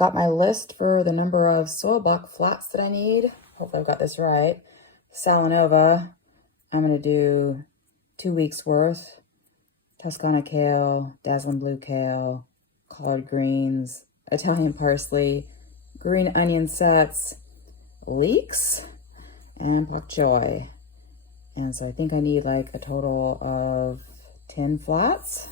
got my list for the number of soil block flats that I need. Hopefully I've got this right. Salanova, I'm going to do 2 weeks worth. Toscana kale, dazzling blue kale, collard greens, Italian parsley, green onion sets, leeks, and pak choi. And so I think I need like a total of 10 flats.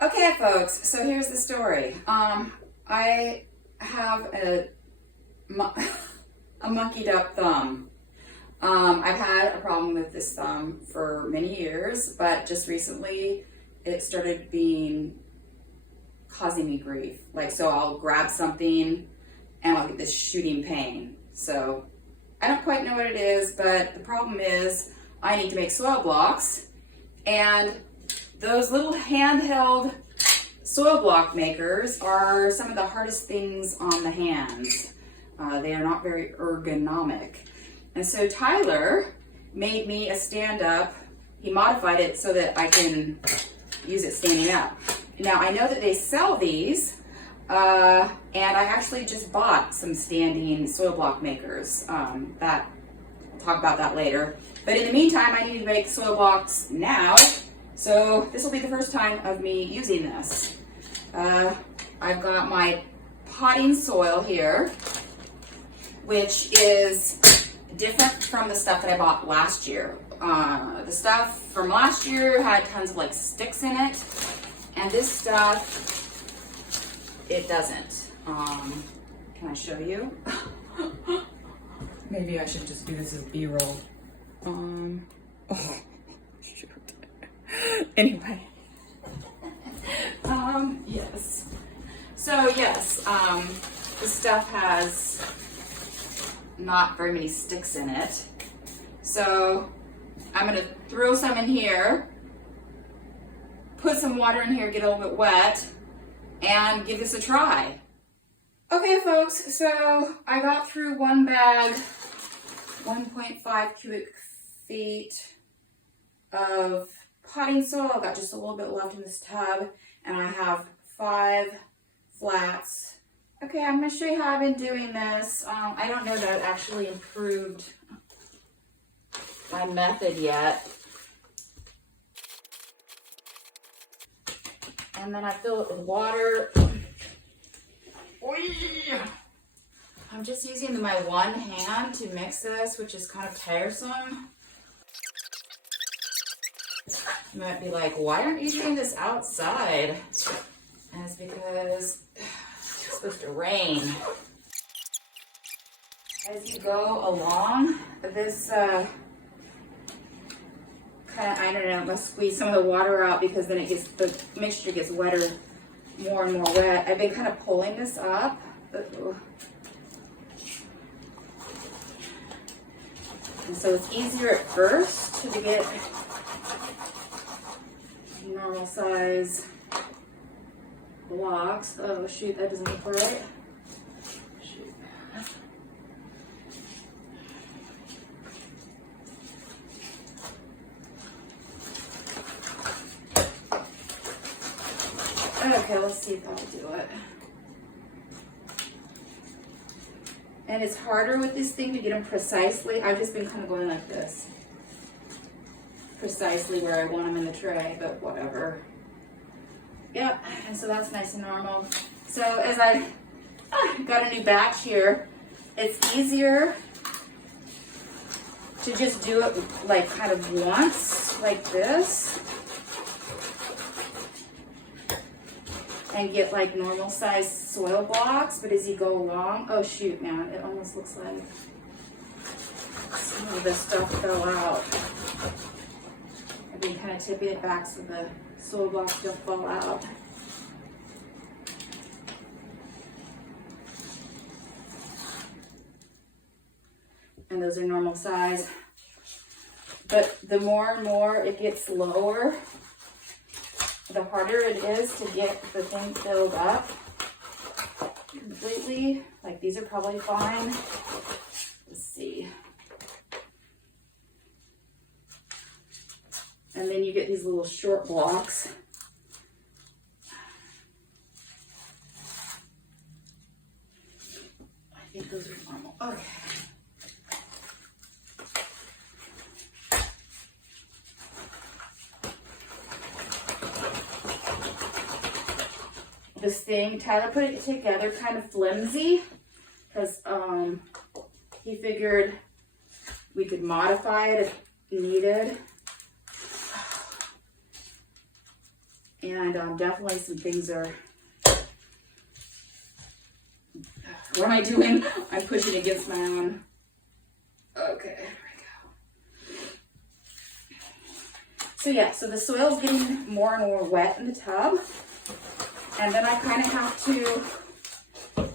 Okay, folks, so here's the story. I have a monkeyed up thumb. I've had a problem with this thumb for many years, but just recently it started causing me grief. Like, so I'll grab something and I'll get this shooting pain. So I don't quite know what it is, but the problem is I need to make soil blocks, and those little handheld soil block makers are some of the hardest things on the hands. They are not very ergonomic. And so Tyler made me a stand-up. He modified it so that I can use it standing up. Now I know that they sell these, and I actually just bought some standing soil block makers. We'll talk about that later. But in the meantime, I need to make soil blocks now. So this will be the first time of me using this. I've got my potting soil here, which is different from the stuff that I bought last year. The stuff from last year had tons of like sticks in it, and this stuff, it doesn't. Can I show you? Maybe I should just do this as B-roll. Oh, shoot. Anyway. Yes. So yes, this stuff has not very many sticks in it. So I'm gonna throw some in here, put some water in here, get a little bit wet, and give this a try. Okay, folks, so I got through one bag, 1.5 cubic feet of potting soil. I've got just a little bit left in this tub, and I have 5 flats. Okay, I'm going to show you how I've been doing this. I don't know that I've actually improved my method yet. And then I fill it with water. I'm just using my one hand to mix this, which is kind of tiresome. You might be like, why aren't you doing this outside? And it's because it's supposed to rain. As you go along, this kind of, I don't know, must squeeze some of the water out, because then it gets, the mixture gets wetter, more and more wet. I've been kind of pulling this up. And so it's easier at first to get normal size blocks. Oh shoot, that doesn't look right. Shoot. Okay, let's see if that'll do it. And it's harder with this thing to get them precisely. I've just been kind of going like this. Precisely where I want them in the tray, but whatever. Yep, and so that's nice and normal. So as I got a new batch here, it's easier to just do it like kind of once, like this. And get like normal sized soil blocks, but as you go along, oh shoot, man, it almost looks like some of the stuff fell out. I've been kind of tipping it back so the soil blocks don't fall out. And those are normal size. But the more and more it gets lower, the harder it is to get the thing filled up completely. Like these are probably fine. Let's see. And then you get these little short blocks. I think those are normal. Okay. This thing, Tyler put it together kind of flimsy because he figured we could modify it if needed. And definitely some things are, what am I doing? I'm pushing against my own. Okay, there we go. So yeah, so the soil's getting more and more wet in the tub. And then I kind of have to,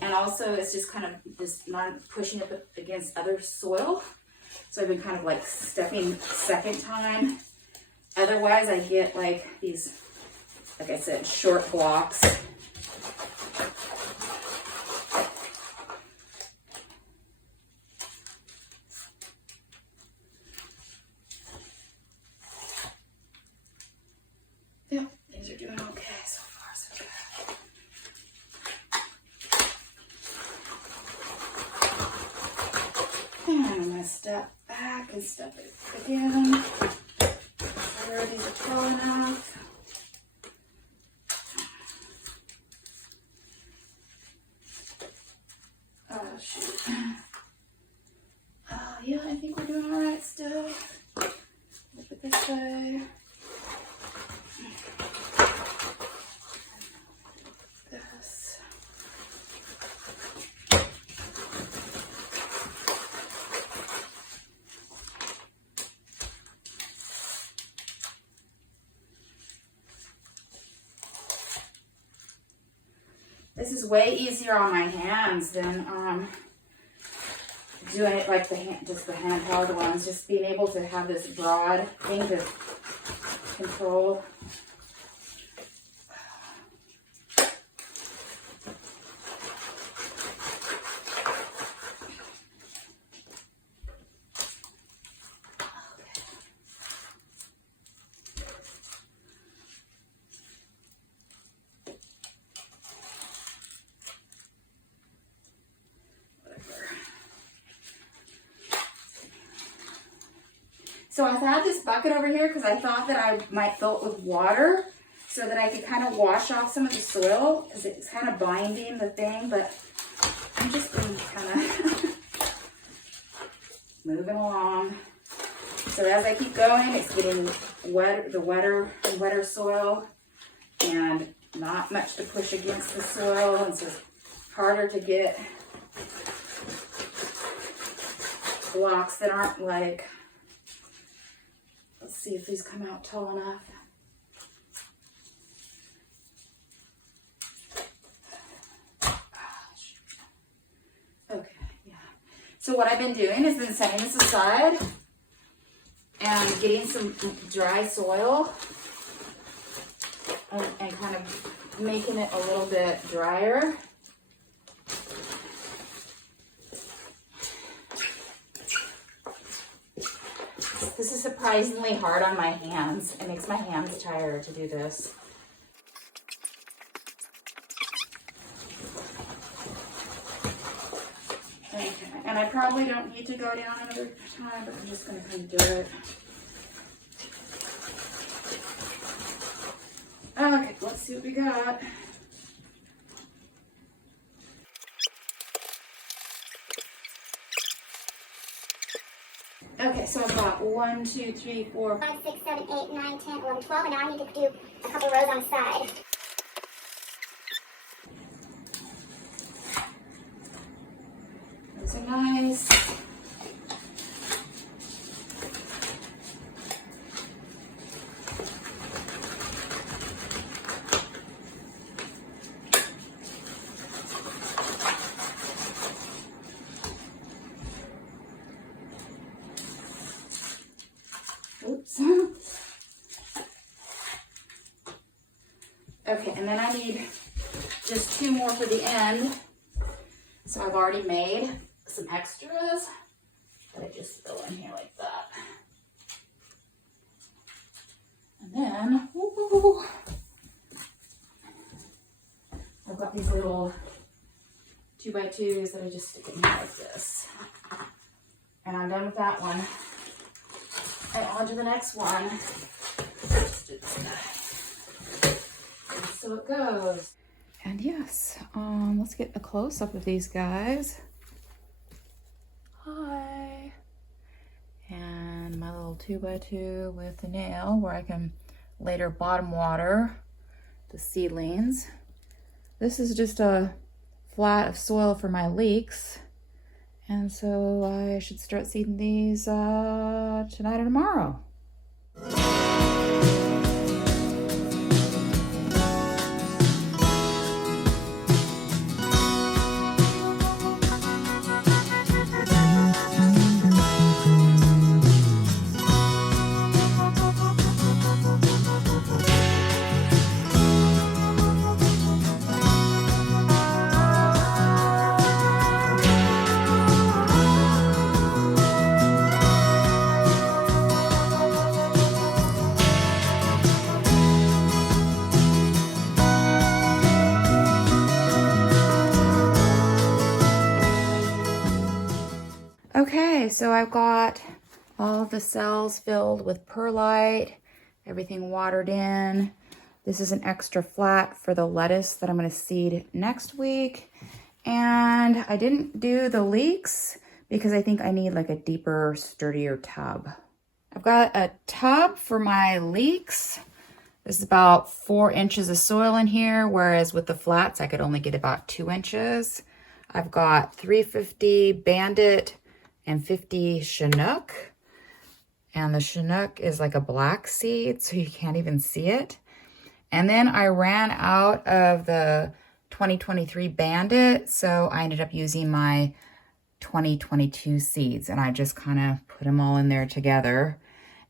and also it's just kind of just not pushing up against other soil. So I've been kind of like stepping second time. Otherwise I get like these, like I said, short blocks. Yeah, things are doing okay so far, so good. And I'm gonna step back and step it again. Sure these are tall enough. Oh shoot. Yeah, I think we're doing all right still. Look at this way. This. This is way easier on my hands than doing it like just the handheld ones. Just being able to have this broad thing to control. So I had this bucket over here because I thought that I might fill it with water so that I could kind of wash off some of the soil because it's kind of binding the thing, but I'm just going to kind of moving along. So as I keep going, it's getting wetter and wetter soil and not much to push against the soil, and so it's harder to get blocks that aren't like, let's see if these come out tall enough. Okay, yeah. So what I've been doing is been setting this aside and getting some dry soil and kind of making it a little bit drier. This is surprisingly hard on my hands. It makes my hands tired to do this. Okay, and I probably don't need to go down another time, but I'm just going to kind of do it. Okay, let's see what we got. Okay, so I've got 1, 2, 3, 4, 5, 6, 7, 8, 9, 10, 11, 12, and now I need to do a couple rows on the side. Those are nice. Oops. Okay, and then I need just 2 more for the end. So I've already made some extras that I just fill in here like that. then, woo, I've got these little 2x2s that I just stick in here like this. And I'm done with that one. And on to the next one. And so it goes. And yes, let's get a close-up of these guys. Hi. And my little 2x2 with the nail where I can later bottom water the seedlings. This is just a flat of soil for my leeks. And so I should start seeding these tonight or tomorrow. Okay, so I've got all of the cells filled with perlite, everything watered in. This is an extra flat for the lettuce that I'm going to seed next week. And I didn't do the leeks because I think I need like a deeper, sturdier tub. I've got a tub for my leeks. This is about 4 inches of soil in here, whereas with the flats, I could only get about 2 inches. I've got 350 Bandit and 50 Chinook. And the Chinook is like a black seed, so you can't even see it. And then I ran out of the 2023 Bandit, so I ended up using my 2022 seeds. And I just kind of put them all in there together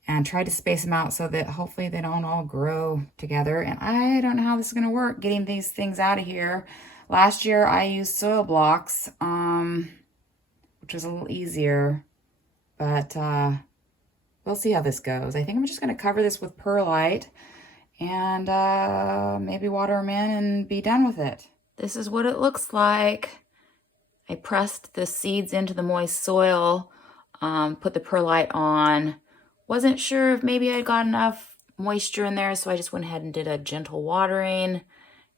and tried to space them out so that hopefully they don't all grow together. And I don't know how this is going to work, getting these things out of here. Last year I used soil blocks, which was a little easier, but we'll see how this goes. I think I'm just going to cover this with perlite and maybe water them in and be done with it. This is what it looks like. I pressed the seeds into the moist soil, put the perlite on. Wasn't sure if maybe I got enough moisture in there, so I just went ahead and did a gentle watering,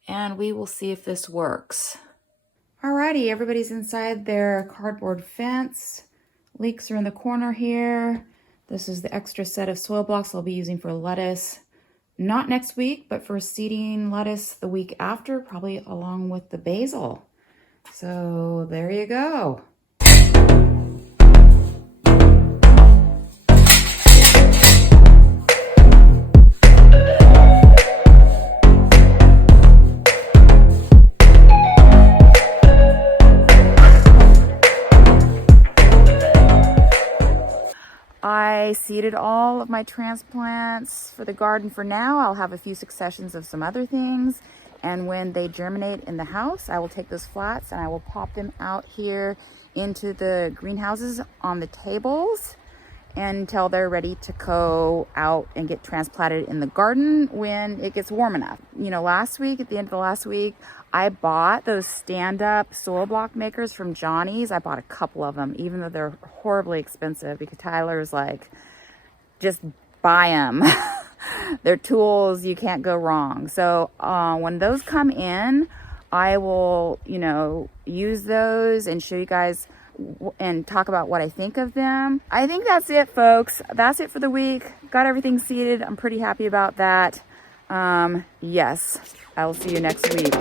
and we will see if this works. Alrighty, everybody's inside their cardboard fence. Leeks are in the corner here. This is the extra set of soil blocks I'll be using for lettuce. Not next week, but for seeding lettuce the week after, probably along with the basil. So there you go. I seeded all of my transplants for the garden for now. I'll have a few successions of some other things. And when they germinate in the house, I will take those flats and I will pop them out here into the greenhouses on the tables until they're ready to go out and get transplanted in the garden when it gets warm enough. You know, last week, at the end of the last week, I bought those stand-up soil block makers from Johnny's. I bought a couple of them, even though they're horribly expensive, because Tyler's like, just buy them. They're tools, you can't go wrong. So when those come in, I will, you know, use those and show you guys and talk about what I think of them. I think that's it, folks. That's it for the week. Got everything seeded. I'm pretty happy about that. Yes, I will see you next week.